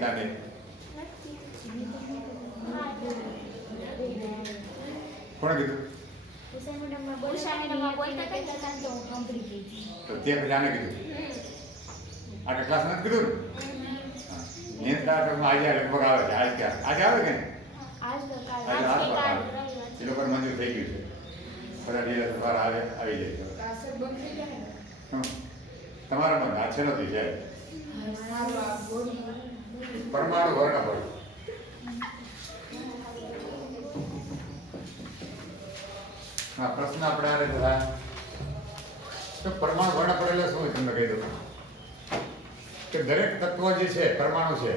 તાને કોણે કીધું? તો તે પછી આને કીધું? આટલા ક્લાસ નથી કીધું ને? આજે લગભગ આવે છે. આજે આવે કે એ લોકો મંજૂર થઈ ગયું છે. બધા ધીરે તમારા આવી જાય. તમારા મત આ છે નથી જાય પરમાણુ વર્ણપટ. હા, પ્રશ્ન આપણે આને બધા તો પરમાણુ વર્ણપટ એટલે શું હોય તમને કહી દઉં કે દરેક તત્વ જે છે પરમાણુ છે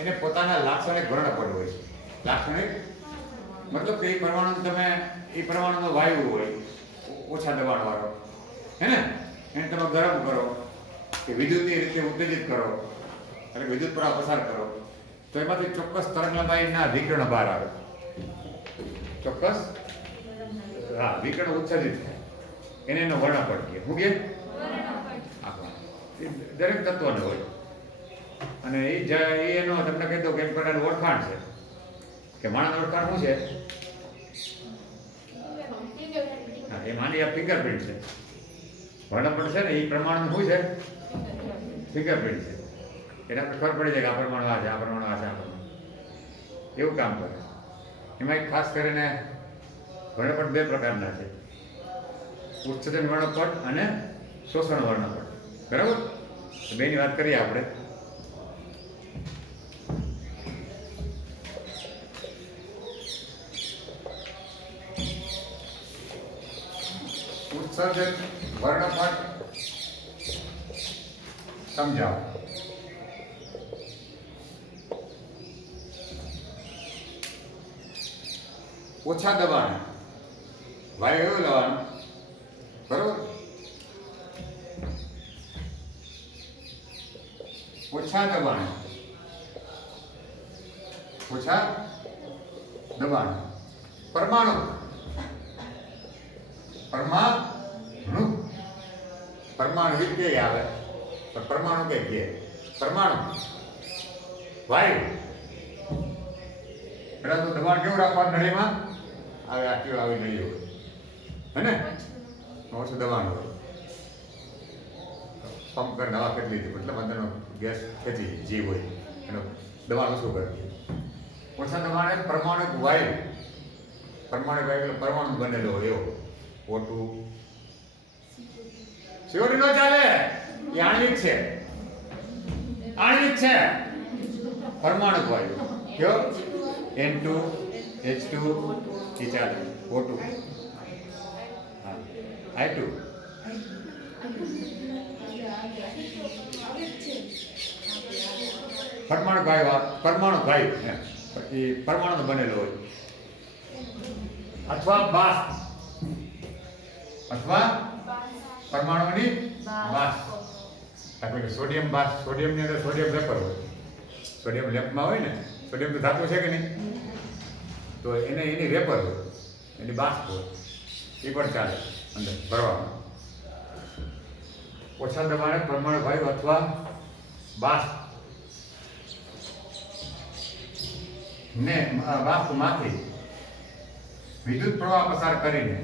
એને પોતાના લાક્ષણિક વર્ણપટ હોય છે. લાક્ષણિક મતલબ કે એ પરમાણુ તમે એ પરમાણુનો વાયુ હોય ઓછા દબાણ વાળો, હે ને, એને તમે ગરમ કરો કે વિદ્યુતીય રીતે ઉત્તેજિત કરો એટલે વિદ્યુત પ્રવાહ પસાર કરો તો એમાંથી ચોક્કસ તરંગ લંબાઈના વિકર્ણ બહાર આવે. ચોક્કસ હા વિકર્ણ ઉત્સર્જિત થાય એને એનો વર્ણપટ કહે. શું કહે? દરેક તત્વનો હોય અને એ એનો તમને કહી દઉં કે એક પ્રકારનું ઓળખાણ છે કે માણસનું ઓળખાણ શું છે? હા, એ માની આ ફિંગરપ્રિન્ટ છે. વર્ણપટ છે ને એ પ્રમાણનું શું છે? ફિંગરપ્રિન્ટ છે. એટલે આપણે ખબર પડી જાય કે આ પ્રમાણ આ છે, આ પ્રમાણ આ છે, આ પ્રમાણ એવું કામ કરે. એમાં એક ખાસ કરીને વર્ણપટ બે પ્રકારના છે, ઉત્સર્જન વર્ણપટ અને શોષણ વર્ણપટ. બરાબર? બેની વાત કરીએ આપણે. ઉત્સર્જન વર્ણપટ સમજાવો. ઓછા દબાણ વાયુ એવું લેવાનું, બરોબર? ઓછા દબાણ પરમાણુ કે આવે પરમાણુ કે પરમાણુ વાયુ એટલે તો દબાણ કેવું રાખવાનું નળીમાં આવે આટલું આવી નળી હોય, હે ને? ઓછું દબાણ હોય. પંપ કરી દવા કેટલી હતી મતલબ અંદરનો ગેસ ખેંચી જીવ હોય એનો દબાણ ઓછું કરે. ઓછા દબાણે પરમાણુ વાયુ એટલે પરમાણુ બનેલો હોય એવો O2 સિઓરી નો ચાલે, એ આણ્વિક છે. પરમાણુ વાયુ કયો? N2 H2 એ ચાલે. O2 હા I2 પરમાણુ વાયુ એ પરમાણુ બનેલો હોય અથવા બાષ્પ અથવા પરમાણુની બાષ્પ. આપણે સોડિયમ બાષ્પ, સોડિયમની અંદર સોડિયમ વેપર હોય, સોડિયમ લેમ્પમાં હોય ને, સોડિયમ તો ધાતુ છે કે નહીં, તો એની વેપર હોય, એની બાષ્પ હોય, એ પણ ચાલે અંદર ભરવામાં. ઓછા દબાણે પરમાણુ વાયુ અથવા બાષ્પ ને બાષ્પમાંથી વિદ્યુત પ્રવાહ પસાર કરીને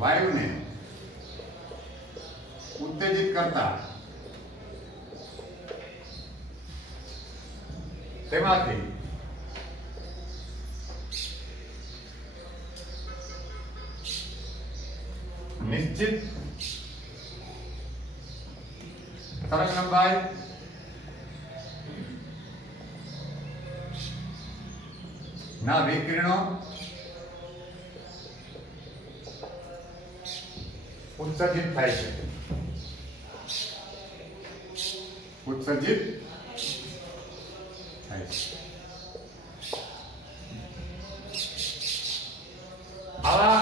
વાયુને ઉત્તેજિત કરતા તેમાંથી નિશ્ચિત તરંગ લંબાઈ ના વિકિરણો ઉત્સર્જિત થાય છે. આવા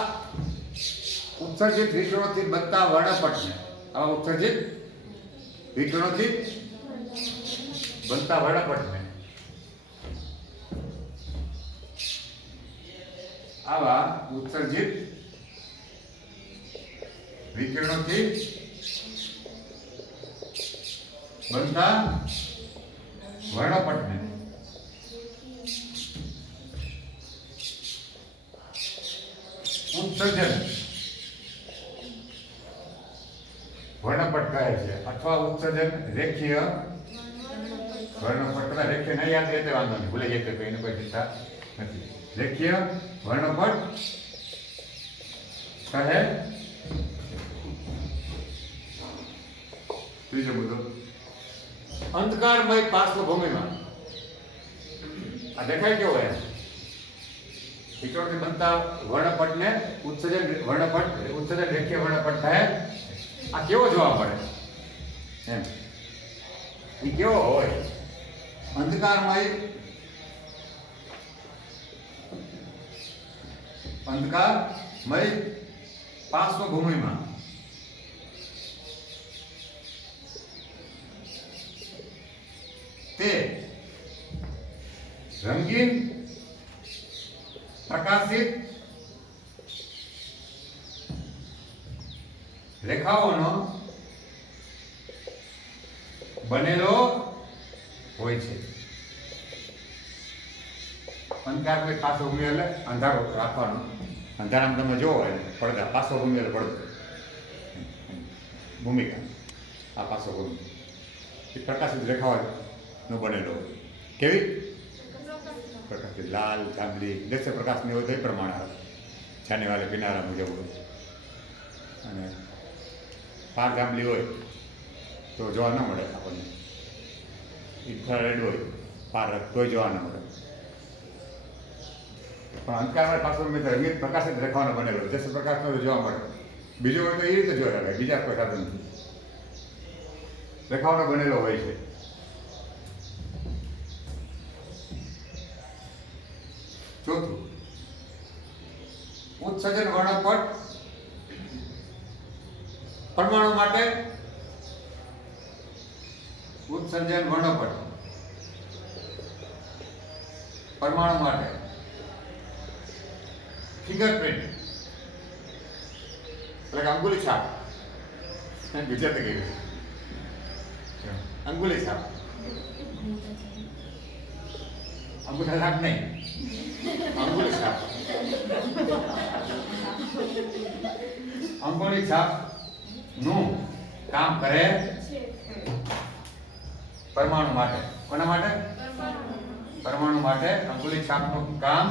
ઉત્સર્જિત વિકિરણોથી બનતા વર્ણપટને આવા ઉત્સર્જિત વિકિરણોથી બનતા વર્ણપટને ઉત્સર્જન વર્ણપટ કહે છે અથવા ઉત્સર્જન રેખીય વર્ણપટ. તમે રેખીય નહીં યાદ રહે તો વાંધો નહીં, ભૂલી જાય તો એની કોઈ ચિંતા નથી. રેખીય વર્ણપટ કહે. ત્રીજો મુદ્દો, અંધકારમય પાર્શ્વભૂમિમાં આ દેખાય કેવો હોય વિકિરણોથી બનતા વર્ણપટને ઉત્સર્જન વર્ણપટ ઉત્સર્જન રેખીય વર્ણપટ કહે. આ કેવો જોવા મળે એમ, એ કેવો હોય? અંધકારમય પાર્શ્વભૂમિમાં તે રંગીન પ્રકાશિત રેખાઓનો બનેલો હોય છે. અંધકારમય પાર્શ્વભૂમિ એટલે અંધારો રાખવાનો. અંધારામાં તમે જોવો પડદા, પાર્શ્વભૂમિ એટલે પડદો, ભૂમિકા. આ પાર્શ્વભૂમિ એ પ્રકાશિત રેખાઓનો બનેલો હોય. કેવી પ્રકાશિત? લાલ, જાંબલી, દેશે પ્રકાશની હોય તો એ પ્રમાણે આવે. છાને વાલે કિનારા મુજબ હોય. અને પાર જાંબલી હોય તો જોવા ન મળે આપણને. ઇન્ફ્રારેડ હોય પાર તોય જોવા ન મળે. પણ અંધકારમાં પાછળ રંગીત પ્રકાશિત રેખાઓનો બનેલો દેશ પ્રકાશનો જોવા મળે. બીજો હોય તો એ રીતે જોવા લાગે, બીજા કોઈ સાધન રેખાઓનો બનેલો હોય છે. ચોથું, ઉત્સર્જન વર્ણપટ પરમાણુ માટે. ઉત્સર્જન વર્ણપટ પરમાણુ માટે ફિંગરપ્રિન્ટ એટલે કે અંગુલી છાપ. ગુજરાતી કહ્યું અંગુલી છાપ. અંગૂઠા છાપ નહીં, અંગુલી છાપ. અંગુલી છાપ નું કામ કરે પરમાણુ માટે. કોના માટે? પરમાણુ માટે અંગુલી છાપનું કામ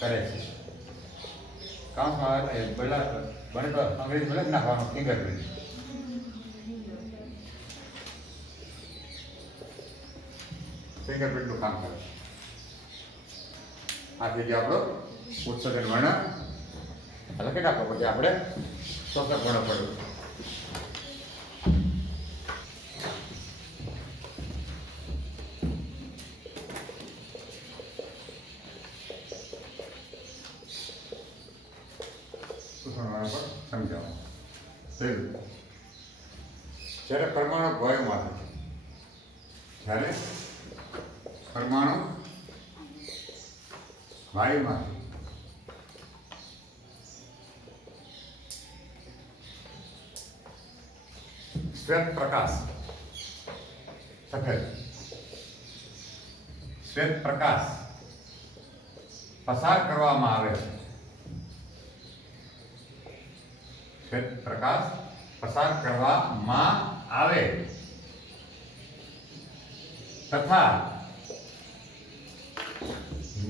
કરે છે. કામ પેલા બને તો અંગ્રેજી ભલે નાખવાનું ફિંગરપ્રિન્ટ. ફિંગરપ્રિન્ટનું કામ કરે. આ થઈ ગયો આપણો ઉત્સર્જન વર્ણ. લખી નાખો પછી આપણે ચોક્કસ વર્ણ પડ્યું. સમજાવો. જ્યારે પરમાણુ વાયુમાંથી જ્યારે પરમાણુ વાયુમાંથી શ્વેત પ્રકાશ સફેદ શ્વેત પ્રકાશ પસાર કરવામાં આવે છે. શ્વેત પ્રકાશ પસાર કરવામાં આવે તથા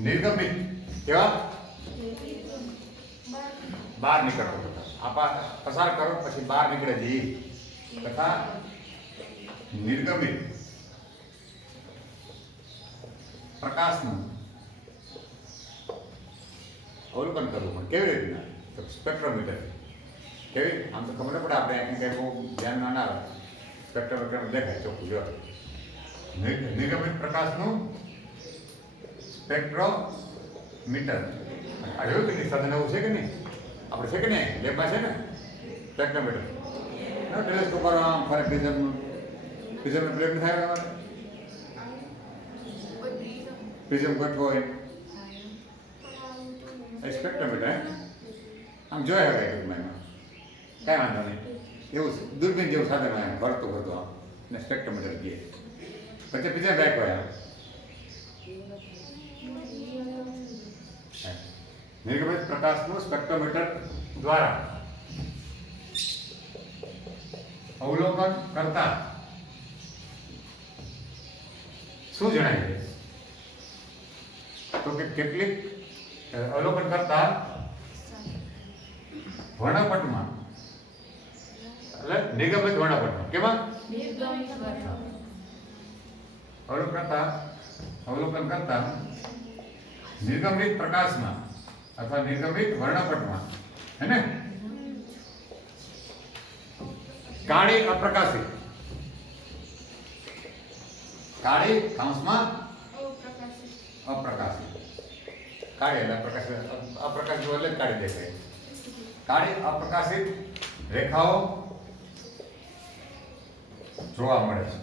નિર્ગમિત કેવા બહાર નીકળો. આપા પસાર કરો પછી બહાર નીકળે છે તથા નિર્ગમિત પ્રકાશનું અવલોકન કરવું. પણ કેવી રીતના? તો સ્પેક્ટ્રોમીટર. કેવી? આમ તો ખબર પડે આપણે અહીં કંઈ બહુ ધ્યાનમાં ના આવે. સ્પેક્ટ્રોમીટર દેખાય ચોખ્ખું જો. નિર્ગમિત પ્રકાશનું સ્પેક્ટ્રોમીટર. આ જોયું કે નહીં? સાધન એવું છે કે નહીં? આપણે છે કે નહીં? લેબમાં છે ને સ્પેક્ટ્રોમીટર. ટેલિસ્કોપ આમ ફરે પ્રિઝમ બ્લેક થાય. પ્રિઝમ કટ હોય સ્પેક્ટ્રોમીટર આમ જોયા શકાય ટૂંકમાં એમાં કાંઈ વાંધો નહીં. એવું છે દૂરબીન જેવું સાધન હોય ફરતું હતું આમ ને સ્પેક્ટ્રોમીટર કહે. પછી બીજા બેક હોય આમ નિર્ગમિત પ્રકાશનું સ્પેક્ટ્રોમીટર દ્વારા અવલોકન કરતા શું જણાય છે? તો કે કેટલીક અવલોકન કરતા વર્ણપટમાં એટલે નિગમિત વર્ણપટમાં કેમાં અવલોકન કરતા નિર્ગમિત પ્રકાશમાં અથવા નિર્ગમિત વર્ણપટમાં હે ને કાળી અપ્રકાશિત કાળી કાંસમાં અપ્રકાશિત કાળી એટલે અપ્રકાશિત એટલે કાળી દેખાય. કાળી અપ્રકાશિત રેખાઓ જોવા મળે છે.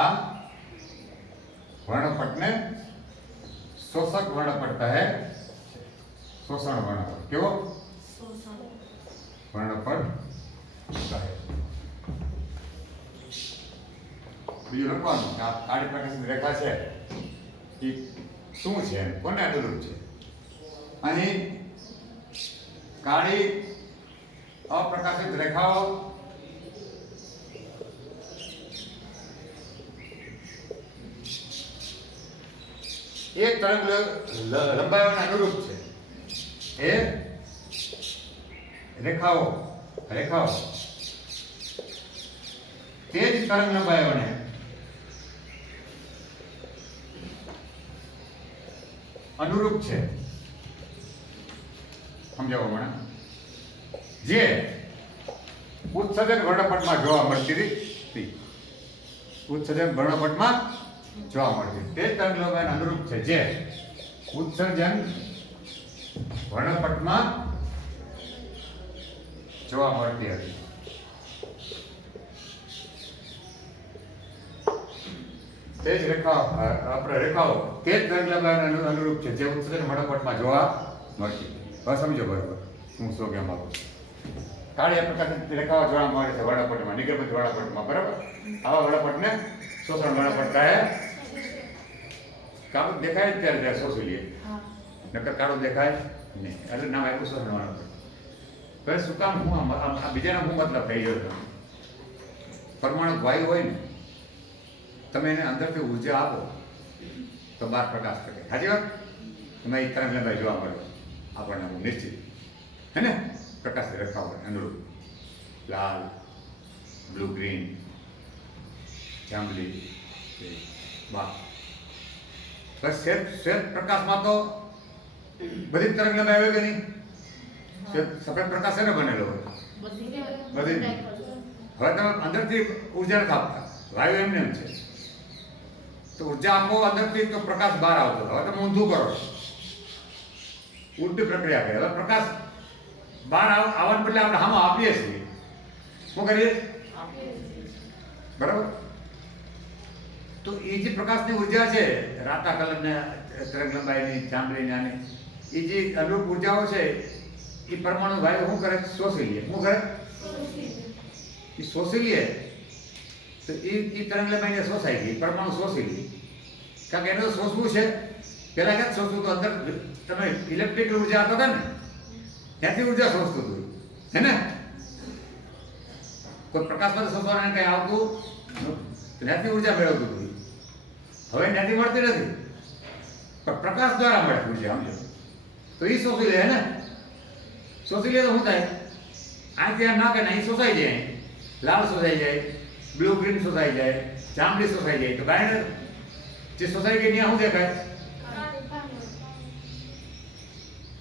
આ वर्णपट ने शोषक वर्णपट कहे. शोषण वर्णपट क्यों वर्णपट कहे. बीजू लखवानुं के आ काળી પ્રકાશિત રેખા છે એ શું છે કોને અનુરૂપ છે? અહીં કાળી અપ્રકાશિત રેખાઓ एक तरंग लंबाई अनुरूप है. ए रेखाओं रेखाओं तेज तरंग लंबाई ने अनुरूप है. समझाओ मैं जे उत्सर्जन वर्णपट में जोवा मळती थी. उत्सर्जन वर्णपट में જોવા મળતી તે તરંગ લંબાઈને અનુરૂપ છે જે ઉત્સર્જન વર્ણપટમાં જોવા મળતી હતી. તે જ રેખાઓ તે જ તરંગ લંબાઈને અનુરૂપ છે જે ઉત્સર્જન વર્ણપટમાં જોવા મળતી. હવે સમજો બરોબર હું શું કહેવા માંગુ છું. કાળી પ્રકાશિત રેખાઓ જોવા મળે છે વર્ણપટમાં નિર્ગમિત વર્ણપટમાં બરાબર. આવા વર્ણપટને શોષણ વર્ણપટ કહે. કાળું દેખાય જ ત્યારે શોષી લે નકર કાળું દેખાય નહીં એટલે નામ આપ્યું શોષણ વર્ણપટ. હવે શું કામ હું આ બીજાનો હું મતલબ થઈ ગયો? પરમાણુ વાયુ હોય ને તમે એને અંદરથી ઉર્જા આપો તો બહાર પ્રકાશ કરે. સાચી વાત? તમે એક તરંગ લંબાઈ જોવા મળે આપણને નિશ્ચિત હે ને પ્રકાશ રેખાઓ અનુરૂપ લાલ બ્લુ ગ્રીન જાંબલી વાહ. બસ શ્વેત પ્રકાશમાં તો બધી તરંગ લંબાઈ આવે કે નહીં? સફેદ પ્રકાશ છે ને બનેલો બધી. હવે તમે અંદરથી ઉર્જા નથી આપતા વાયુ એમને એમ છે તો ઉર્જા આપો અંદરથી તો પ્રકાશ બહાર આવતો. હવે તમે ઊંધું કરો ઉલટી પ્રક્રિયા કરે. હવે પ્રકાશ બહાર આવવાને બદલે આપણે હામાં આપીએ છીએ. શું કરીએ બરાબર? તો એ જે પ્રકાશની ઉર્જા છે રાતા કલરને તરંગ લંબાઈની જાંબલીની આની એ જે અનુરૂપ ઉર્જાઓ છે એ પરમાણુ વાયુ શું કરે? શોષી લે. શું કરે? એ શોષી લે તો એ તરંગ લંબાઈને શોષાઈ ગઈ. પરમાણુ શોષી લે કારણ કે એને શોષવું છે. પહેલાં ક્યાં શોષવું તો અંદર તમે ઇલેક્ટ્રિક ઉર્જા આપતા હતા ને ત્યાંથી ઉર્જા શોષતું હતું હે ને. કોઈ પ્રકાશમાં શોષવાનું કંઈ આવતું ત્યાંથી ઉર્જા મેળવતું હતું. હવે ત્યાંથી મળતી નથી પણ પ્રકાશ દ્વારા મળે ઉર્જા. સમજો તો એ શોષી લે ને. શોષી લે તો શું થાય? આ ત્યાં ના કે ના એ શોષાઈ જાય. લાલ શોષાઈ જાય, બ્લુ ગ્રીન શોષાઈ જાય, જાંબલી શોષાઈ જાય. તો બહાર જે શોષાઈ ગઈ ત્યાં શું દેખાય?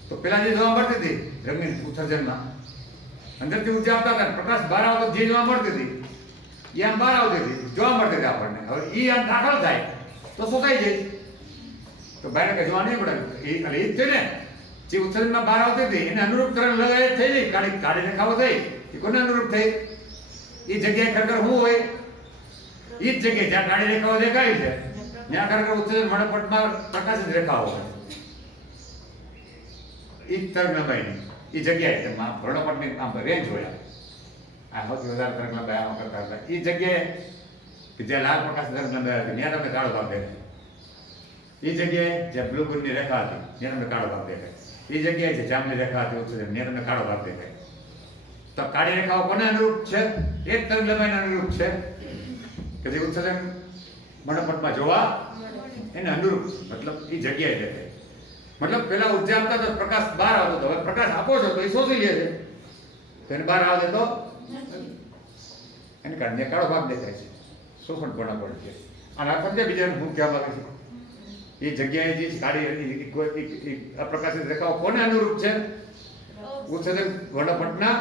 તો પેલા જે જોવા મળતી હતી રંગીન ઉત્સર્જનમાં અંદરથી ઉર્જા આપતા હતા પ્રકાશ બહાર આવતો જે જોવા મળતી હતી એ આમ બહાર આવતી હતી જોવા મળતી હતી આપણને. હવે એ આમ દાખલ થાય તો શોષાઈ જાય તો બહાર કઈ જોવા નહીં પડે. એ જ છે ને જે ઉત્સર્જનમાં બહાર આવતી હતી એને અનુરૂપ તરંગ લગાય થઈ ગઈ, કાળી રેખાઓ થઈ, એ કોને અનુરૂપ થઈ? એ જગ્યાએ ખરેખર શું હોય? એ જ જગ્યાએ જ્યાં કાળી રેખાઓ દેખાય છે ત્યાં ખરેખર ઉત્સર્જન વર્ણપટમાં પ્રકાશિત રેખાઓ હોય. એ જ તરંગ લંબાઈની એ જગ્યાએ વર્ણપટની આમ રેન્જ હોય. આ સૌથી વધારે તરંગ લંબાઈ આમાં કરતા હતા. એ જગ્યાએ કે જ્યાં લાલ પ્રકાશ તરંગ લંબાઈ હતી ત્યાં તમને કાળો ભાગ દેખાય. એ જગ્યાએ જ્યાં બ્લુ ગુણની રેખા હતી ત્યાં તમને કાળો ભાગ દેખાય. એ જગ્યાએ જે જામની રેખા હતી ઉત્સર્જન ત્યાં તમને કાળો ભાગ દેખાય. તો કાળી રેખાઓ કોને અનુરૂપ છે? એક તરંગ લંબાઈને અનુરૂપ છે કે જે ઉત્સર્જન વર્ણપટમાં જોવા એને અનુરૂપ, મતલબ એ જગ્યાએ દેખાય. મતલબ પેલા ઉર્જા આપતા તો પ્રકાશ બહાર આવતો હતો, હવે પ્રકાશ આપો છો તો એ શોષી લે છે, તેને બહાર આવે તો એને કારણે કાળો ભાગ દેખાય છે. શોષણ વર્ણપટ છે. અને આ સમજ્યા બીજાને હું કહેવા માંગે છું? એ જગ્યાએ જે કાળી અપ્રકાશિત રેખાઓ કોને અનુરૂપ છે? ઉત્સર્જન વર્ણપટના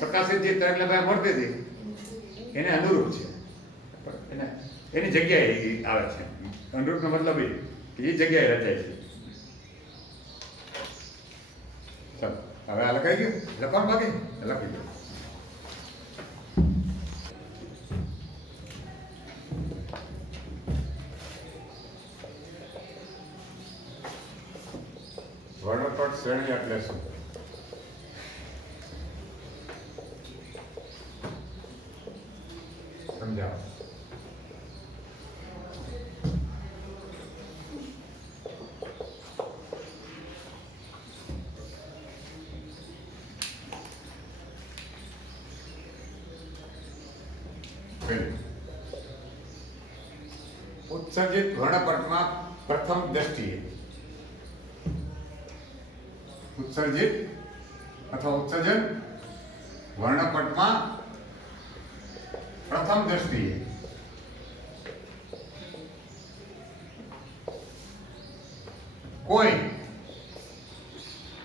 પ્રકાશિત જે તરંગ લંબાઈ મળતી હતી એને અનુરૂપ છે. એની જગ્યાએ આવે છે. અનુરૂપનો મતલબ એ કે એ જગ્યાએ રચાય છે. ચાલો હવે આ લખાઈ ગયું, લખવાનું બાકી લખી દો. વર્ણપટ શ્રેણી એટલે શું? સમજાવો. ઉત્સર્જિત વર્ણપટમાં પ્રથમ દ્રષ્ટિએ ઉત્સર્જિત અથવા ઉત્સર્જન વર્ણપટમાં પ્રથમ દ્રષ્ટિએ કોઈ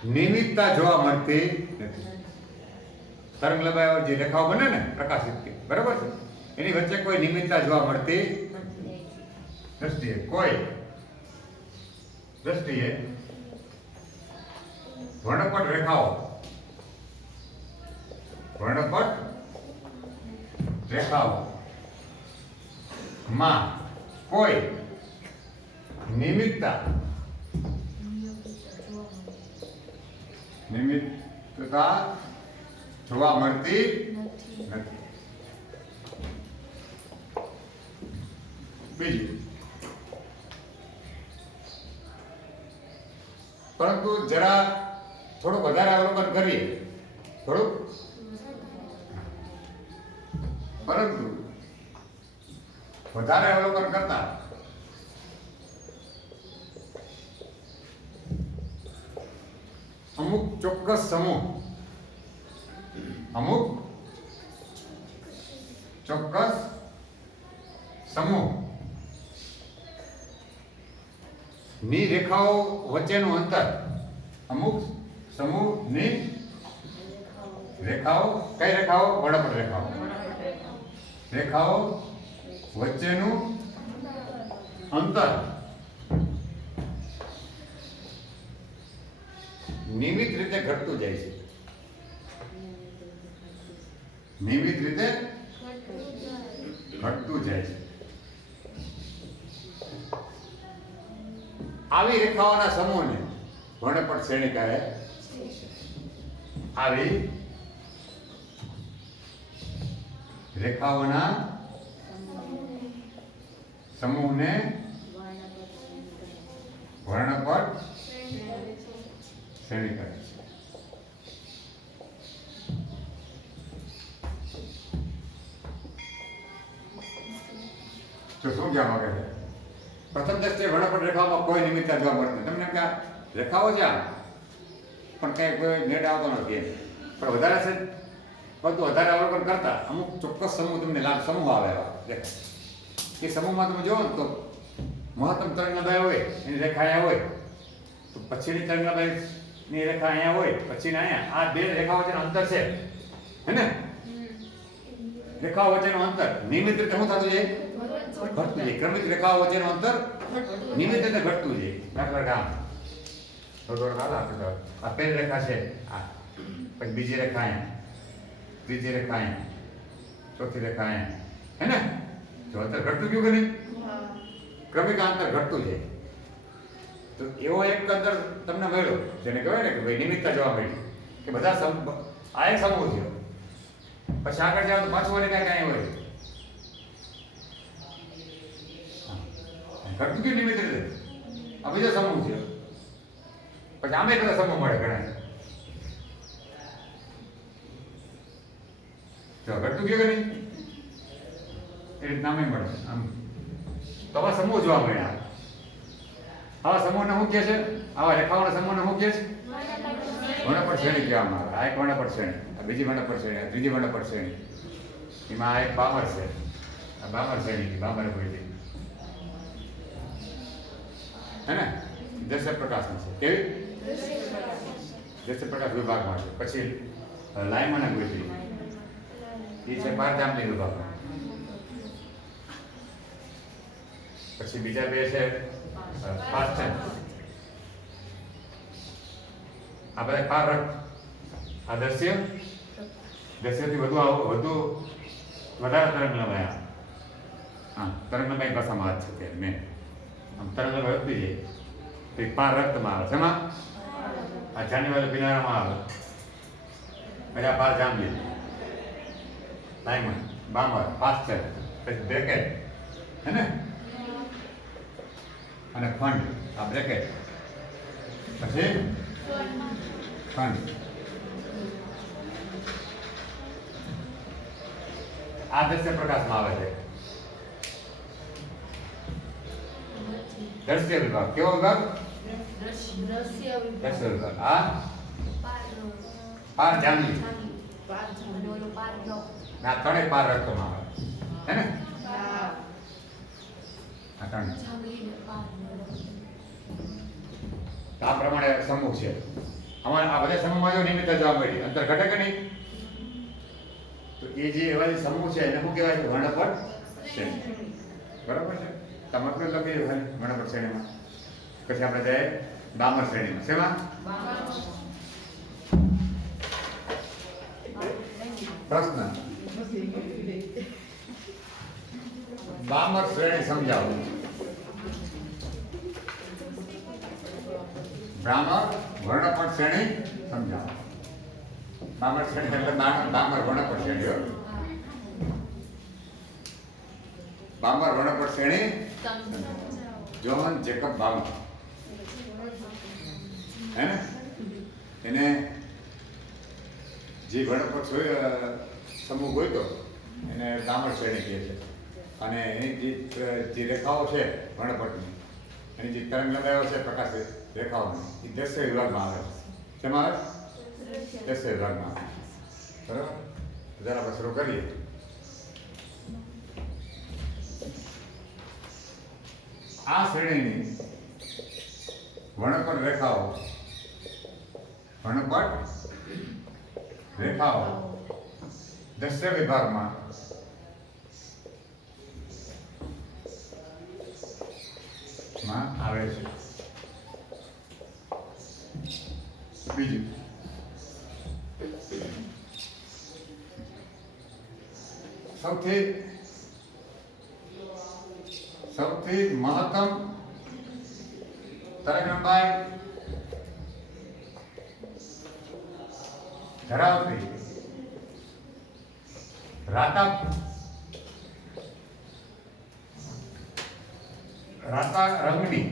નિયમિતતા જોવા મળતી નથી. તરંગ લંબાઈ જે રેખાઓ બને ને પ્રકાશિત, બરાબર છે, એની વચ્ચે કોઈ નિયમિતતા જોવા મળતી દ્રષ્ટિએ, કોઈ દ્રષ્ટિએ વર્ણપટ રેખાઓ માં કોઈ નિયમિતતા જોવા મળતી નથી. બીજું, પરંતુ જરા થોડું વધારે અવલોકન કરીએ, પરંતુ વધારે અવલોકન કરતા અમુક ચોક્કસ સમૂહ ની રેખાઓ વચ્ચેનું અંતર, અમુક સમૂહની રેખાઓ, કઈ રેખાઓ? વર્ણપટ રેખાઓ વચ્ચેનું અંતર નિયમિત રીતે ઘટતું જાય છે. આવી રેખાઓના સમૂહને વર્ણપટ શ્રેણી કહે. આવી રેખાઓના સમૂહને વર્ણપટ શ્રેણી કહે છે. તો શું કહેવા માંગે છે? પ્રથમ દ્રષ્ટિએ વર્ણપટ રેખાઓમાં કોઈ નિયમિતતા જોવા મળતી. તમને એમ કે રેખાઓ છે પણ કઈ કોઈ મેળ આવતો નથી, પણ વધારે છે બધું વધારે અવલોકન કરતા અમુક ચોક્કસ સમૂહ તમને સમૂહ આવે દેખાય. એ સમૂહમાં તમે જોવો ને તો મહત્તમ તરંગ લંબાઈ હોય એની રેખા અહીંયા હોય, તો પછીની તરંગ લંબાઈની રેખા અહીંયા હોય, પછીને અહીંયા. આ બે રેખાઓ વચ્ચેનું અંતર છે, હે ને? રેખાઓ વચ્ચેનું અંતર નિયમિત રીતે શું થતું જાય? ઘટતું જાય. ક્રમિક રેખાઓ વચ્ચેનું અંતર નિયમિત રીતે ઘટતું જાય. દાખલા કામ થોડો હાલ આપે તો આ પહેલી રેખા છે આ, પછી બીજી રેખા અહીંયા, ત્રીજી રેખા અહીંયા, ચોથી રેખા અહીંયા, હે ને? જો અંતર ઘટતું ગયું કે નહીં? ક્રમિક અંતર ઘટતું છે. તો એવો એક અંતર તમને મળ્યો જેને કહેવાય ને કે ભાઈ નિમિત્તતા જોવા મળી કે બધા આ એક સમૂહ થયો. પછી આગળ જાવ તો પાછું વળી કાંઈ હોય ઘટતું ગયું નિમિત્ત રીતે આ બીજો સમૂહ થયો. પછી આમે બધા સમૂહ મળે ઘણા. જો ઘટતું ગયું કે નહીં એ રીતના આમે મળે. આમ તો આવા સમૂહ જોવા મળ્યા. આવા સમૂહને શું કહે છે? આવા રેખાઓના સમૂહને શું કહે છે? વર્ણપટ શ્રેણી કહેવામાં આવે. આ એક વર્ણપટ શ્રેણી, આ બીજી વર્ણપટ શ્રેણી, આ ત્રીજી વર્ણપટ શ્રેણી. એમાં આ એક બામર છે, આ બામર શ્રેણી, બામર બોલી હે ને? દ્રશ્ય પ્રકાશની છે. કેવી? દ્રશ્ય પ્રકાશ વિભાગમાં છે. પછી લાઈમાં અને ગોત્રી એ છે પારજામની વિભાગમાં. પછી બીજા બે છે પાશ્ચન. આ બધા પારક. આ દ્રશ્યથી વધુ વધારે તરંગ લંબાઈ. હા, તરંગ લંબાઈ ભાષામાં વાત છે કે મેં આમ તરંગ લંબાઈ વધતી જાય તો એક પાર રક્તમાં આવે. શેમાં? આ જાન્યુઆરી કિનારામાં આવે. પછી આ પાર જાંબલી, લાઈમન, બામર, પાશ્ચર, પછી બ્રેકેટ, હે ને? અને ખંડ. આ બ્રેકેટ પછી ખંડ. આ દ્રશ્ય પ્રકાશમાં આવે છે. દ્રશ્ય વિભાગ. કેવો વિભાગ? દ્રશ્ય વિભાગ. આ પાર જાંબલી. ના, ત્રણેય પાર રક્તમાં આવે, હે ને? આ ત્રણે આ પ્રમાણે સમૂહ છે. આમાં આ બધા સમૂહમાં જો નિમિત્ત જોવા મળી અંતર ઘટે કે નહીં? તો એ જે એવા જે સમૂહ છે એને શું કહેવાય છે? વર્ણપટ શ્રેણી. બરાબર છે? તમારે લખી વર્ણપટ શ્રેણીમાં. પછી આપણે જાય બામર શ્રેણીમાં. શેમાં? પ્રશ્ન બામર શ્રેણી સમજાવો. બ્રાહ્મણ વર્ણપટ શ્રેણી સમજાવો. બામર શ્રેણી એટલે બામર વર્ણપટ શ્રેણી. બામર વર્ણપટ શ્રેણી જોહન જેકબ બામર, હે ને? એને જે વર્ણપટ સમૂહ ગોઈતો એને બામર શ્રેણી કહે છે. અને એની જે રેખાઓ છે વર્ણપટની, એની જે તરંગ લંબાઈઓ છે પ્રકાશ રેખાઓની, એ દ્રશ્ય વિભાગમાં આવે છે. શેમાં આવે? દ્રશ્ય વિભાગમાં આવે. બરાબર? જરા આપણે શરૂ કરીએ. આ શ્રેણીની વર્ણપટ રેખાઓ દ્રશ્ય વિભાગમાં આવે છે. બીજું સૌથી મહત્તમ તરંગ લંબાઈ ધરાવતી રાતા રંગની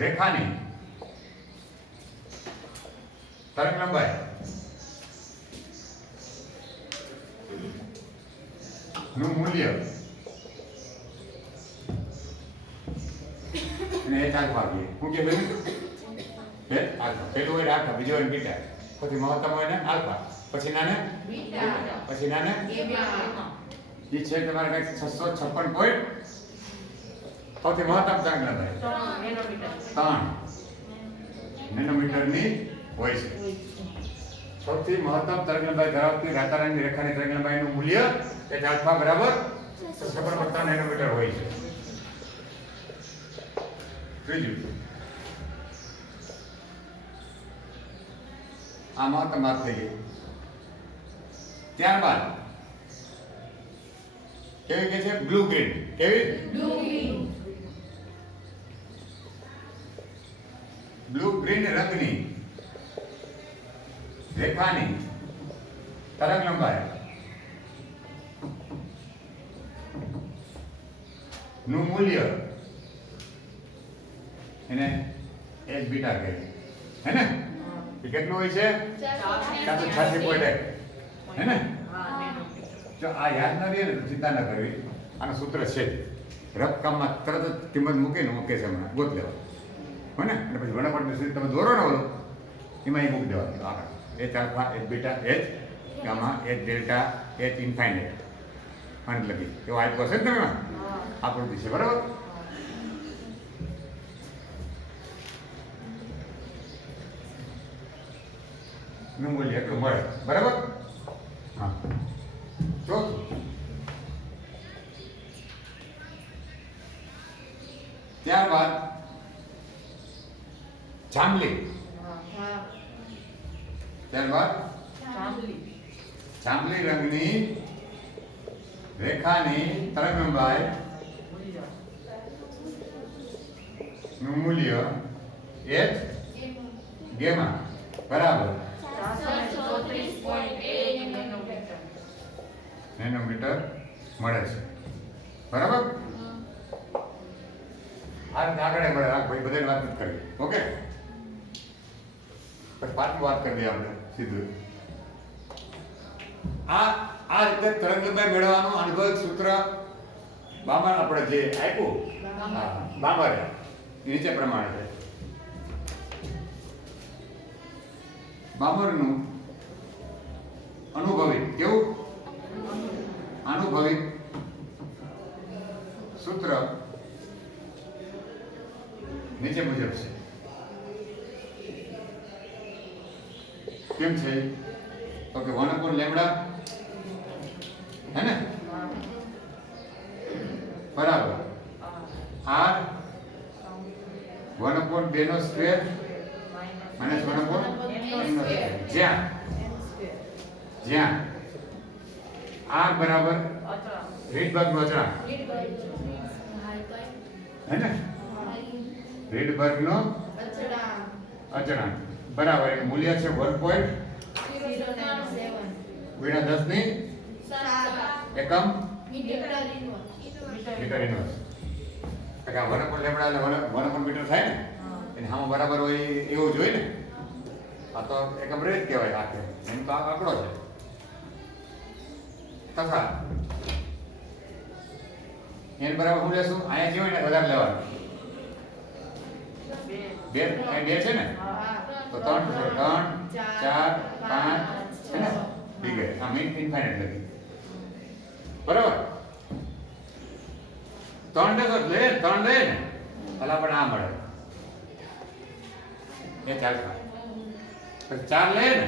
રેખાની તરંગ લંબાઈ નું મૂલ્ય અને એ ચાલ ભાગીએ. શું કે ભાઈ? આલ્ફા. પેલું હોય આલ્ફા, બીજો હોય બીટા. પછી મહત્તમ હોય ને આલ્ફા, પછી નાને બીટા, પછી નાને એ છે તમારે કઈ 656 પોઈન્ટ. સૌથી મહત્તમ તરંગ લંબાઈ 3 નેનોમીટરની હોય છે. સૌથી મહત્તમ તરંગ લંબાઈ ધરાવતી રાતારંગની રેખાની તરંગ લંબાઈનું મૂલ્ય એ આલ્ફા બરાબર 656 નેનોમીટર હોય છે. ત્રીજું આમાં તમારે થઈ ગયું. ત્યારબાદ કેવી કે છે બ્લુ ગ્રીન. કેવી? બ્લુ ગ્રીન રંગની રેખાની તરંગ લંબાઈ નું મૂલ્ય એને એચ બીટા કહે હે ને? એ કેટલું હોય છે? 486.1 હે ને? જો આ યાદ ન રહે ને તો ચિંતા ન કરવી. આનું સૂત્ર છે રફ કામમાં તરત જ કિંમત મૂકીને મૂકે છે હમણાં ગોત લેવા હો ને. અને પછી વનપટની સુધી તમે દોરો ને ઓલો એમાં એ મૂકી દેવાનું આગળ. H alpha H beta H gamma H delta H infinite અંત લગી એવો આપ્યો હશે ને તમે આકૃતિ છે બરાબર. નું મૂલ્ય એટલું મળે બરાબર. હા ચોથું ત્યારબાદ જાંબલી. ત્યારબાદ જાંબલી રંગની રેખાની તરંગ લંબાઈ નું મૂલ્ય એચ ગેમા બરાબર નેનોમીટર મળે છે બરાબર. આ રીતે આગળ મળે ભાઈ બધાની વાત નથી કરવી. ઓકે પછી પાછું વાત કરી દઈએ આપણે સીધું. આ રીતે તરંગ લંબાઈ મેળવવાનું અનુભવ સૂત્ર બામર આપણે જે આપ્યું બામર નીચે પ્રમાણે છે. બામરનું અનુભવી કેવું અનુભવી સૂત્ર નીચે મુજબ છે. કેમ છે? તો કે 1 લેમ્બડા હે ને બરાબર r 1/2 નો સ્ક્વેર માઈનસ 1/n નો સ્ક્વેર. જ્યાં r બરાબર રીડબર્ગ નો અચળાંક હે ને રીડબર્ગ નો અચળાંક બરાબર એનું મૂલ્ય છે 1.097 ગુણ્યા 10 ની એકમ મીટર ઇન્વર્સ. એટલે 1 લેમ્બડા એટલે 1 મીટર થાય ને એને હામાં બરાબર હોય એવું જોઈએ ને. આ તો એકમ રેટ કહેવાય આખે એમ તો આ આંકડો છે. તથા એન બરાબર શું લેશું? અહીંયા જે હોય ને વધારે લેવાનું. બે છે ને તો 3 4 5 છે ને ઠીક છે. આ મીન ઇન્ફાઇનાઇટ લગી બરાબર. 3 લે ને ભલા પણ આ મળે એ ચાલતા. પછી 4 લે ને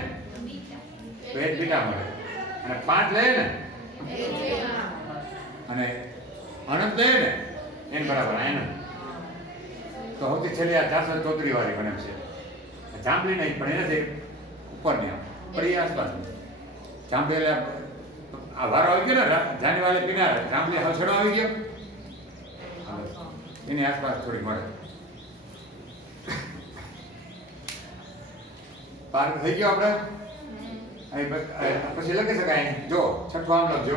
તો એક બીટા મળે અને 5 લે ને અને અનંત લે ને એન બરાબર એન. તો સૌથી છેલ્લે આ 434 વાળી બને છે. જાંબલી નહીં પણ એનાથી ઉપરની પર એ આસપાસ જાંબલી એટલે આ વારો આવી ગયો ને જાની વાલે પીના જાંબલી હવે છેડો આવી ગયો એની આસપાસ થોડી મળે. પાર્ક થઈ ગયો આપણે પછી લખી શકાય. જો છઠ્ઠું આમ લખજો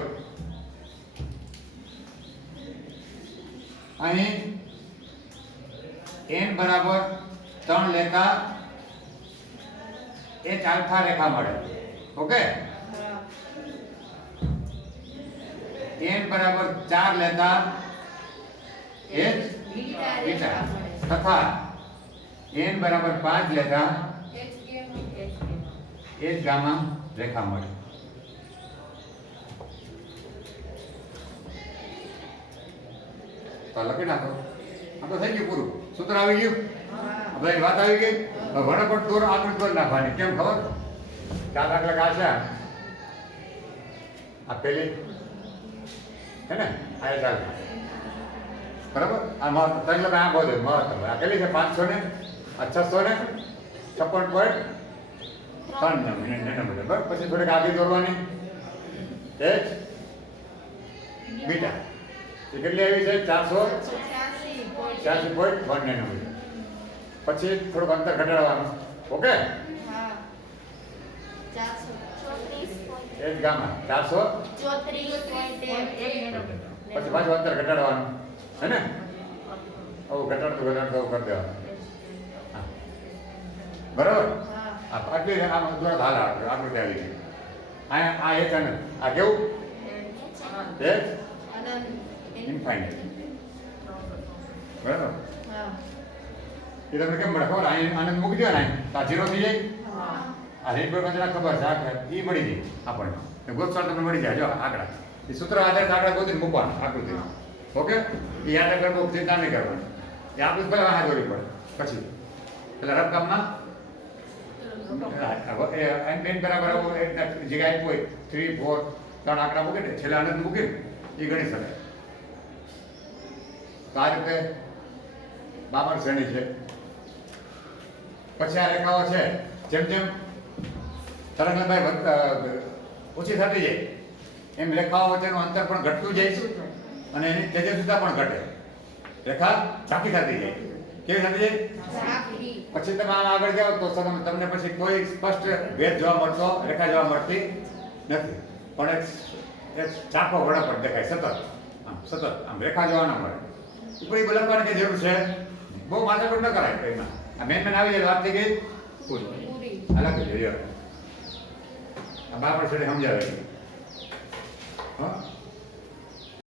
અહીં n બરાબર 3 લેતા h આલ્ફા રેખા મળે. ઓકે n બરાબર 4 લેતા h બીટા તથા n બરાબર 5 લેતા h ગામા રેખા મળે. તો લખી નાખો. આ તો થઈ ગયું પૂરું. સૂત્ર આવી ગયું. બધી વાત આવી ગઈ. વણપટ દોર આકૃતિ દોર નાખવાની. કેમ ખબર? 4 દાખલા કાશા આ પેલી હે ને આ ચાલ બરાબર આ મહત્તમ એટલે આ બધું મહત્તમ આ કેટલી છે 500 ને આ 656.3 નેનોમીટર બરાબર પછી થોડીક આગળ દોરવાની એચ બીટા એ કેટલી આવી છે 486.1 નેનોમીટર પછી થોડુંક અંતર ઘટાડવાનું ઓકે એચ ગામા 434.1 પછી પાછું અંતર ઘટાડવાનું હે ને આવું ઘટાડતું કરી દેવાનું હા બરાબર આટલી આમ દોડ હાલ આકૃતિ આવી ગઈ આ એચ અનંત આ કેવું એચ ઇન્ફાઇનાઇટ બરાબર એ તમને કેમ મળે ખબર અહીં આનંદ મૂકી દો ને આ 0 થઈ જાય આ રેટ પર ખબર છે આ એ મળી જાય આપણને ગોતવાળ તમને મળી જાય જો આંકડા એ સૂત્ર આધારિત આંકડા ગોતીને મૂકવાના આકૃતિ ઓકે એ યાદ આગળ બહુ ચિંતા નહીં કરવાની એ આકૃતિ પહેલાં હાથ દોરવી પડે પછી એટલે રફકામમાં એન બરાબર જગ્યા આપ્યું હોય 3 4 3 આંકડા મૂકે ને છેલ્લા આનંદ મૂકે ને એ ગણી શકાય તો આ રીતે 52 શ્રેણી છે પછી આ રેખાઓ છે જેમ જેમ તરંગલંબાઈ ઓછી થતી જાય એમ રેખાઓ વચ્ચેનું અંતર પણ ઘટતું જાય અને એની તેજસ્વીતા પણ ઘટે રેખા ઝાંખી થતી જાય કેવી થતી જાય પછી તમે આમ આગળ જાઓ તો તમને પછી કોઈ સ્પષ્ટ ભેદ જોવા મળતો રેખા જોવા મળતી નથી પણ એક ઝાંખો વડા પર દેખાય સતત આમ રેખા જોવા ન મળે ઉપરી લખવાની કઈ જરૂર છે બહુ માથાકૂટ ન કરાય એમાં આ મેન આવી જાય વાત થઈ ગઈ પૂરી અલગ જોઈએ આ બાપડ છેડે સમજાવે હા